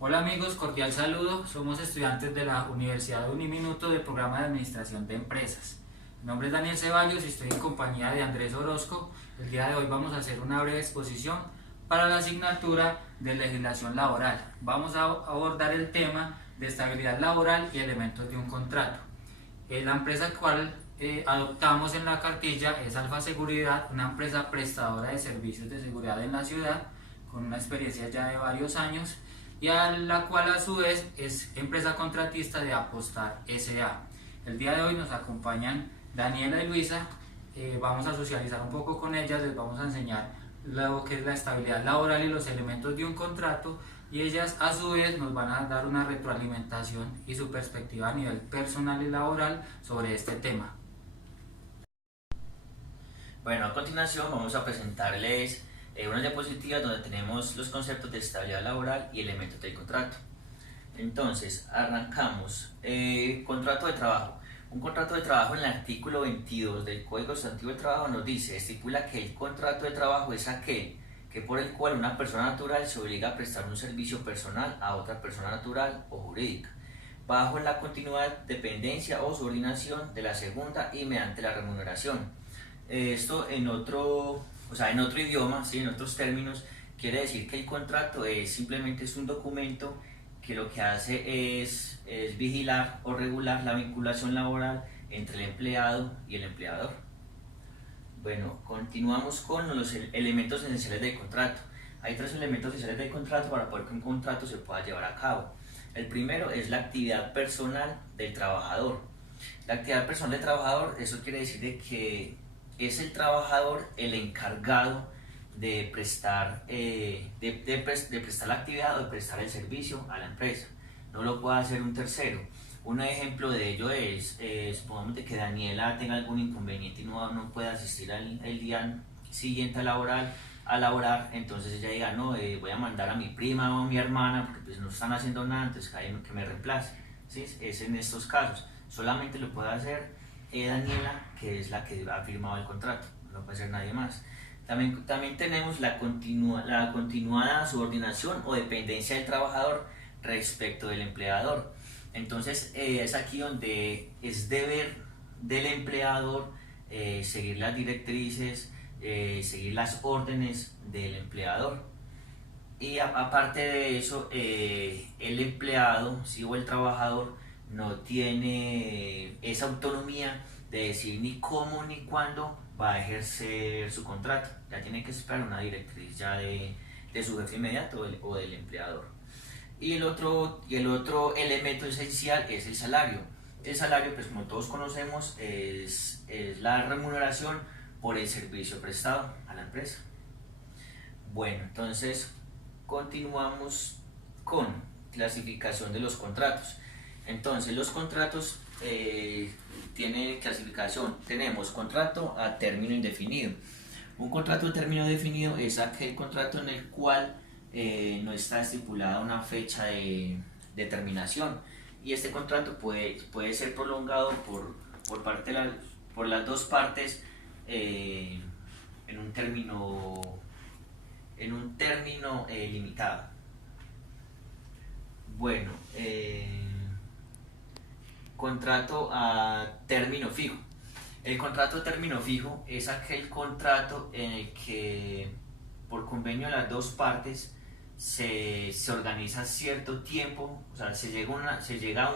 Hola amigos, cordial saludo. Somos estudiantes de la Universidad de Uniminuto del programa de Administración de Empresas. Mi nombre es Daniel Ceballos y estoy en compañía de Andrés Orozco. El día de hoy vamos a hacer una breve exposición para la asignatura de legislación laboral. Vamos a abordar el tema de estabilidad laboral y elementos de un contrato. La empresa cual adoptamos en la cartilla es Alfa Seguridad, una empresa prestadora de servicios de seguridad en la ciudad con una experiencia ya de varios años y a la cual a su vez es empresa contratista de Apostar S.A. El día de hoy nos acompañan Daniela y Luisa, vamos a socializar un poco con ellas, les vamos a enseñar lo que es la estabilidad laboral y los elementos de un contrato y ellas a su vez nos van a dar una retroalimentación y su perspectiva a nivel personal y laboral sobre este tema. Bueno, a continuación vamos a presentarles unas diapositivas donde tenemos los conceptos de estabilidad laboral y elementos del contrato. Entonces, arrancamos. Contrato de trabajo. Un contrato de trabajo en el artículo 22 del Código Sustantivo del Trabajo nos dice, estipula que el contrato de trabajo es aquel que por el cual una persona natural se obliga a prestar un servicio personal a otra persona natural o jurídica, bajo la continuidad, dependencia o subordinación de la segunda y mediante la remuneración. Esto en otro idioma, ¿sí? En otros términos, quiere decir que el contrato simplemente es un documento que lo que hace es vigilar o regular la vinculación laboral entre el empleado y el empleador. Bueno, continuamos con los elementos esenciales del contrato. Hay tres elementos esenciales del contrato para poder que un contrato se pueda llevar a cabo. El primero es la actividad personal del trabajador. La actividad personal del trabajador, eso quiere decir de que es el trabajador el encargado de prestar, de prestar la actividad o de prestar el servicio a la empresa. No lo puede hacer un tercero. Un ejemplo de ello es, supongamos que Daniela tenga algún inconveniente y no pueda asistir el día siguiente a laborar, entonces ella diga, no, voy a mandar a mi prima o a mi hermana porque pues no están haciendo nada, entonces que me reemplace. ¿Sí? Es en estos casos. Solamente lo puede hacer Daniela, que es la que ha firmado el contrato, no lo puede hacer nadie más. También tenemos la continuada subordinación o dependencia del trabajador respecto del empleador. Entonces es aquí donde es deber del empleador seguir las directrices, seguir las órdenes del empleador. Y aparte de eso, el empleado, ¿sí? O el trabajador no tiene esa autonomía de decir ni cómo ni cuándo va a ejercer su contrato. Ya tiene que esperar una directriz ya de su jefe inmediato o del empleador. Y el otro elemento esencial es el salario. El salario, pues como todos conocemos, es la remuneración por el servicio prestado a la empresa. Bueno, entonces continuamos con clasificación de los contratos. Entonces los contratos tienen clasificación. Tenemos contrato a término indefinido. Un contrato a término definido es aquel contrato en el cual no está estipulada una fecha de terminación, y este contrato puede ser prolongado por las dos partes en un término limitado. Bueno, contrato a término fijo. El contrato a término fijo es aquel contrato en el que por convenio de las dos partes se organiza cierto tiempo, o sea, se llega a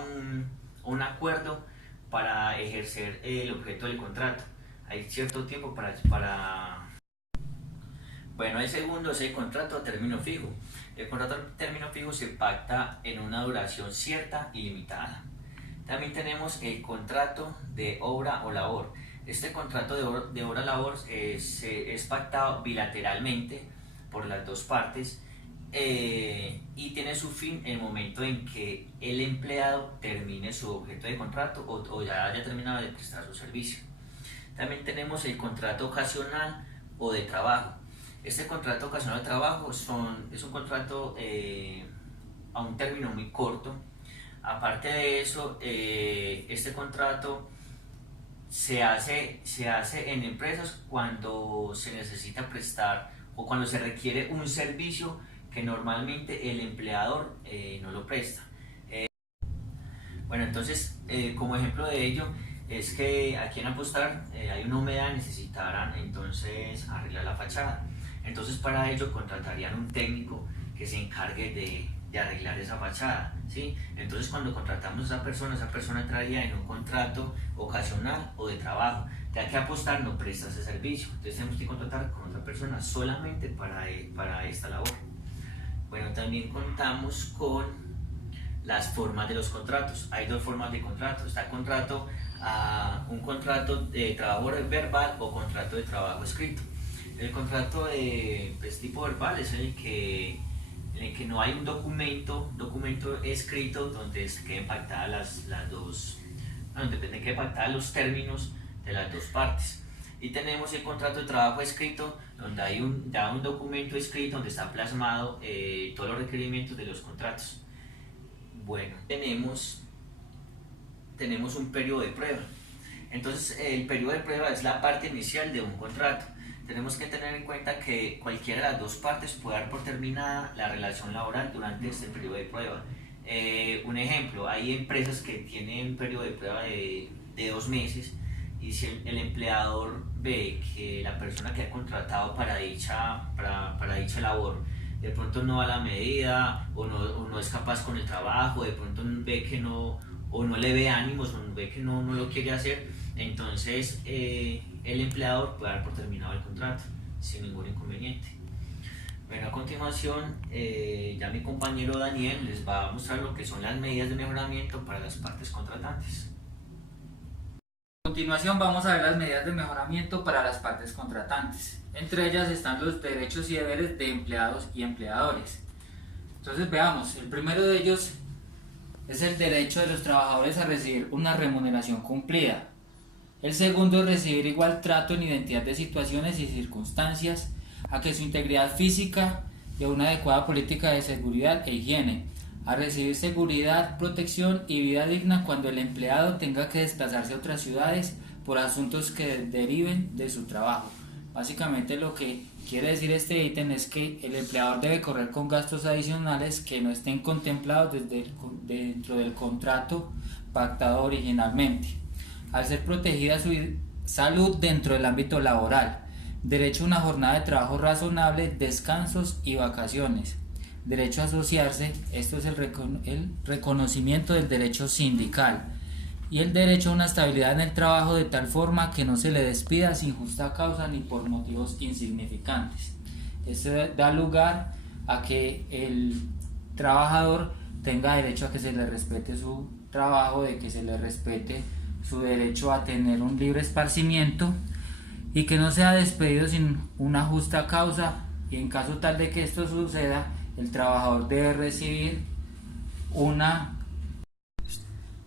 un acuerdo para ejercer el objeto del contrato. Hay cierto tiempo para. Bueno, el segundo es el contrato a término fijo. El contrato a término fijo se pacta en una duración cierta y limitada. También tenemos el contrato de obra o labor. Este contrato de obra o labor es pactado bilateralmente por las dos partes y tiene su fin en el momento en que el empleado termine su objeto de contrato o ya haya terminado de prestar su servicio. También tenemos el contrato ocasional o de trabajo. Este contrato ocasional de trabajo es un contrato a un término muy corto. Aparte de eso, este contrato se hace en empresas cuando se necesita prestar o cuando se requiere un servicio que normalmente el empleador no lo presta. Bueno, entonces, como ejemplo de ello, es que aquí en Apostar hay una humedad, necesitarán entonces arreglar la fachada. Entonces, para ello contratarían un técnico que se encargue de arreglar esa fachada, ¿sí? Entonces, cuando contratamos a esa persona entraría en un contrato ocasional o de trabajo, ya que Apostar no presta ese servicio. Entonces, tenemos que contratar con otra persona solamente para esta labor. Bueno, también contamos con las formas de los contratos. Hay dos formas de contrato. Está un contrato de trabajo verbal o contrato de trabajo escrito. El contrato de tipo verbal es en el que no hay un documento escrito donde queden pactadas donde queden pactadas los términos de las dos partes. Y tenemos el contrato de trabajo escrito, donde hay un documento escrito donde está plasmado todos los requerimientos de los contratos. Bueno, tenemos un periodo de prueba. Entonces, el periodo de prueba es la parte inicial de un contrato. Tenemos que tener en cuenta que cualquiera de las dos partes puede dar por terminada la relación laboral durante este periodo de prueba. Un ejemplo, hay empresas que tienen un periodo de prueba de 2 meses, y si el empleador ve que la persona que ha contratado para dicha labor de pronto no va a la medida o no es capaz con el trabajo, de pronto ve que no le ve ánimos o ve que no lo quiere hacer, entonces el empleador puede dar por terminado el contrato sin ningún inconveniente. Bueno, a continuación ya mi compañero Daniel les va a mostrar lo que son las medidas de mejoramiento para las partes contratantes. A continuación vamos a ver las medidas de mejoramiento para las partes contratantes. Entre ellas están los derechos y deberes de empleados y empleadores. Entonces veamos, el primero de ellos es el derecho de los trabajadores a recibir una remuneración cumplida. El segundo, recibir igual trato en identidad de situaciones y circunstancias, a que su integridad física y a una adecuada política de seguridad e higiene, a recibir seguridad, protección y vida digna cuando el empleado tenga que desplazarse a otras ciudades por asuntos que deriven de su trabajo. Básicamente lo que quiere decir este ítem es que el empleador debe correr con gastos adicionales que no estén contemplados dentro del contrato pactado originalmente, al ser protegida su salud dentro del ámbito laboral, derecho a una jornada de trabajo razonable, descansos y vacaciones, derecho a asociarse, esto es el reconocimiento del derecho sindical, y el derecho a una estabilidad en el trabajo de tal forma que no se le despida sin justa causa ni por motivos insignificantes. Esto da lugar a que el trabajador tenga derecho a que se le respete su trabajo, de que se le respete su derecho a tener un libre esparcimiento y que no sea despedido sin una justa causa, y en caso tal de que esto suceda, el trabajador debe recibir una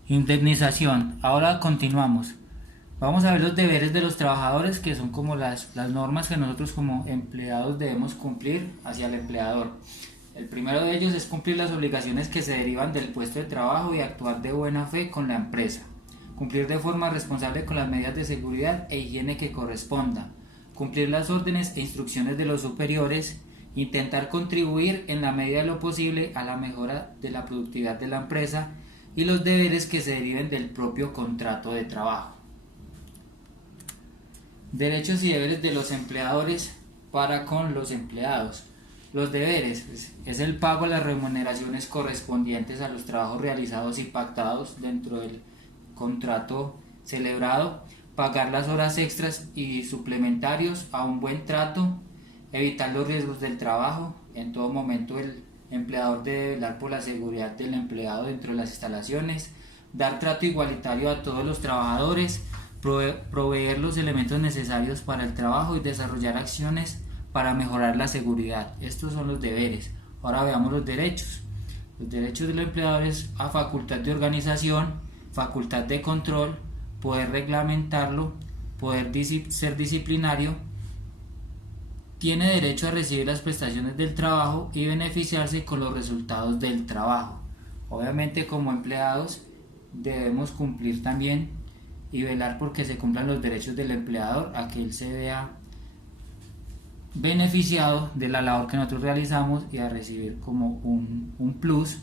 indemnización. Ahora continuamos. Vamos a ver los deberes de los trabajadores, que son como las normas que nosotros como empleados debemos cumplir hacia el empleador. El primero de ellos es cumplir las obligaciones que se derivan del puesto de trabajo y actuar de buena fe con la empresa. Cumplir de forma responsable con las medidas de seguridad e higiene que correspondan. Cumplir las órdenes e instrucciones de los superiores. Intentar contribuir en la medida de lo posible a la mejora de la productividad de la empresa y los deberes que se deriven del propio contrato de trabajo. Derechos y deberes de los empleadores para con los empleados. Los deberes es el pago de las remuneraciones correspondientes a los trabajos realizados y pactados dentro del contrato celebrado, pagar las horas extras y suplementarios a un buen trato, evitar los riesgos del trabajo. En todo momento el empleador debe velar por la seguridad del empleado dentro de las instalaciones, dar trato igualitario a todos los trabajadores, proveer los elementos necesarios para el trabajo y desarrollar acciones para mejorar la seguridad. Estos son los deberes. Ahora veamos los derechos. Los derechos del empleador es a facultad de organización, facultad de control, poder reglamentarlo, poder ser disciplinario, tiene derecho a recibir las prestaciones del trabajo y beneficiarse con los resultados del trabajo. Obviamente, como empleados debemos cumplir también y velar porque se cumplan los derechos del empleador, a que él se vea beneficiado de la labor que nosotros realizamos y a recibir como un plus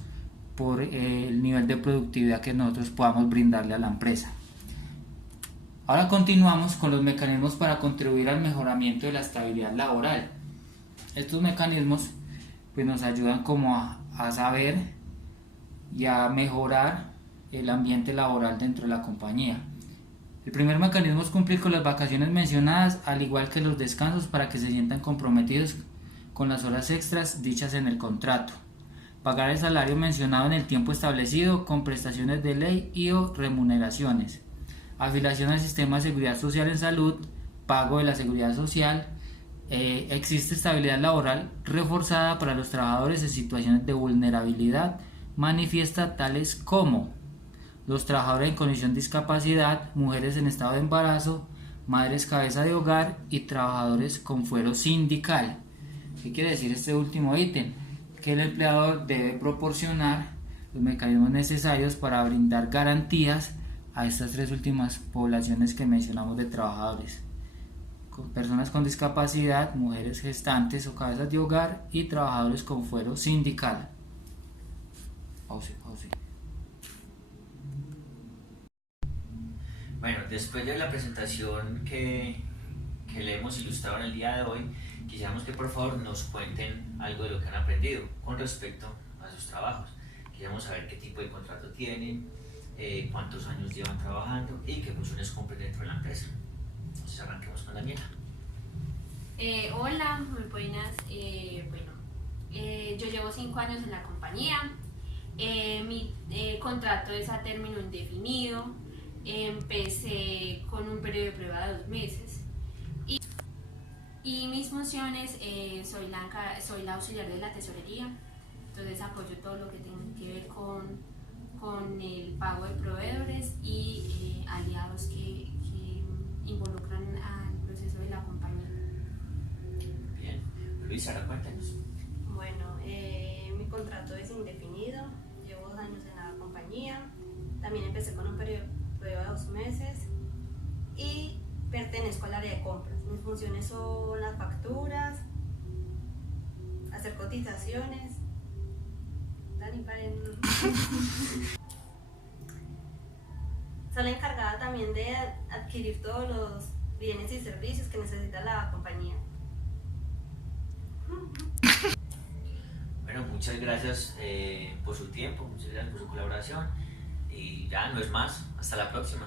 por el nivel de productividad que nosotros podamos brindarle a la empresa. Ahora continuamos con los mecanismos para contribuir al mejoramiento de la estabilidad laboral. Estos mecanismos pues nos ayudan como a saber y a mejorar el ambiente laboral dentro de la compañía. El primer mecanismo es cumplir con las vacaciones mencionadas, al igual que los descansos, para que se sientan comprometidos con las horas extras dichas en el contrato. Pagar el salario mencionado en el tiempo establecido con prestaciones de ley y o remuneraciones. Afiliación al sistema de seguridad social en salud, pago de la seguridad social. Existe estabilidad laboral reforzada para los trabajadores en situaciones de vulnerabilidad manifiesta, tales como los trabajadores en condición de discapacidad, mujeres en estado de embarazo, madres cabeza de hogar y trabajadores con fuero sindical. ¿Qué quiere decir este último ítem? Que el empleador debe proporcionar los mecanismos necesarios para brindar garantías a estas tres últimas poblaciones que mencionamos de trabajadores: personas con discapacidad, mujeres gestantes o cabezas de hogar y trabajadores con fuero sindical. Bueno, después de la presentación que le hemos ilustrado en el día de hoy, quisiéramos que por favor nos cuenten algo de lo que han aprendido con respecto a sus trabajos. Quisiéramos saber qué tipo de contrato tienen, cuántos años llevan trabajando y qué funciones cumplen dentro de la empresa. Entonces arranquemos con Daniela. Hola, muy buenas. Yo llevo 5 años en la compañía. Mi contrato es a término indefinido. Empecé con un periodo de prueba de 2 meses. Y mis funciones, soy la auxiliar de la tesorería. Entonces apoyo todo lo que tenga que ver con el pago de proveedores y aliados que involucran al proceso de la compañía. Bien, Luisa, ahora cuéntanos. Bueno, mi contrato es indefinido, llevo 2 años en la compañía, también empecé con un periodo de prueba de 2 meses y pertenezco al área de compras. Mis funciones son las facturas, hacer cotizaciones. Dani, paren. Soy la encargada también de adquirir todos los bienes y servicios que necesita la compañía. Bueno, muchas gracias por su tiempo, muchas gracias por su colaboración y ya no es más, hasta la próxima.